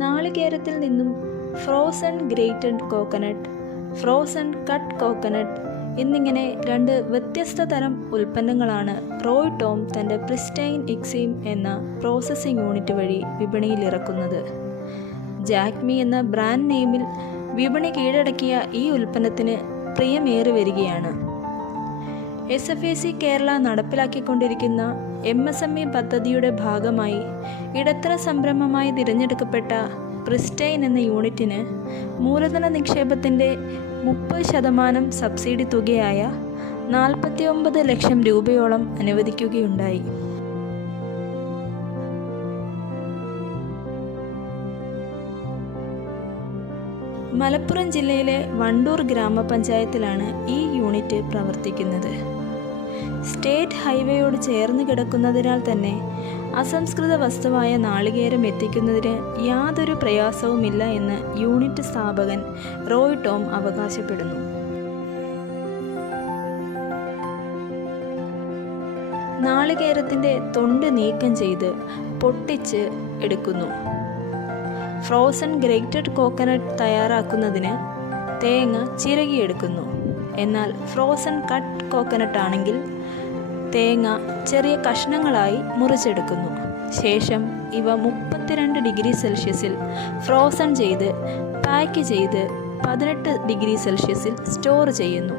നാളികേരത്തിൽ നിന്നും frozen grated coconut, frozen cut coconut എന്നിങ്ങനെ 2 വ്യത്യസ്ത തരം ഉൽപ്പന്നങ്ങളാണ് റോയ് ടോം തൻ്റെ പ്രിസ്റ്റൈൻ എക്സീം എന്ന പ്രോസസ്സിംഗ് യൂണിറ്റ് വഴി വിപണിയിൽ ഇറക്കുന്നത്. ജാക്മി എന്ന ബ്രാൻഡ് നെയിമിൽ വിപണി കീഴടക്കിയ ഈ ഉൽപ്പന്നത്തിന് പ്രിയമേറി വരികയാണ്. SFAC കേരള നടപ്പിലാക്കിക്കൊണ്ടിരിക്കുന്ന MSME പദ്ധതിയുടെ ഭാഗമായി ഇടത്തര സംരംഭമായി തിരഞ്ഞെടുക്കപ്പെട്ട പ്രിസ്റ്റൈൻ എന്ന യൂണിറ്റിന് മൂലധന നിക്ഷേപത്തിൻ്റെ 30% സബ്സിഡി തുകയായ 49 ലക്ഷം രൂപയോളം അനുവദിക്കുകയുണ്ടായി. മലപ്പുറം ജില്ലയിലെ വണ്ടൂർ ഗ്രാമപഞ്ചായത്തിലാണ് ഈ യൂണിറ്റ് പ്രവർത്തിക്കുന്നത്. സ്റ്റേറ്റ് ഹൈവേയോട് ചേർന്ന് കിടക്കുന്നതിനാൽ തന്നെ അസംസ്കൃത വസ്തുവായ നാളികേരം എത്തിക്കുന്നതിന് യാതൊരു പ്രയാസവുമില്ല എന്ന് യൂണിറ്റ് സ്ഥാപകൻ റോയ് ടോം അവകാശപ്പെടുന്നു. നാളികേരത്തിൻ്റെ തൊണ്ട് നീക്കം ചെയ്ത് പൊട്ടിച്ച് എടുക്കുന്നു. ഫ്രോസൺ ഗ്രേറ്റഡ് കോക്കനട്ട് തയ്യാറാക്കുന്നതിന് തേങ്ങ ചിരകിയെടുക്കുന്നു. എന്നാൽ ഫ്രോസൺ കട്ട് കോക്കനട്ട് ആണെങ്കിൽ തേങ്ങ ചെറിയ കഷ്ണങ്ങളായി മുറിച്ചെടുക്കുന്നു. ശേഷം ഇവ 32 ഡിഗ്രി സെൽഷ്യസിൽ ഫ്രോസൺ ചെയ്ത് പാക്ക് ചെയ്ത് 18 ഡിഗ്രി സെൽഷ്യസിൽ സ്റ്റോർ ചെയ്യുന്നു.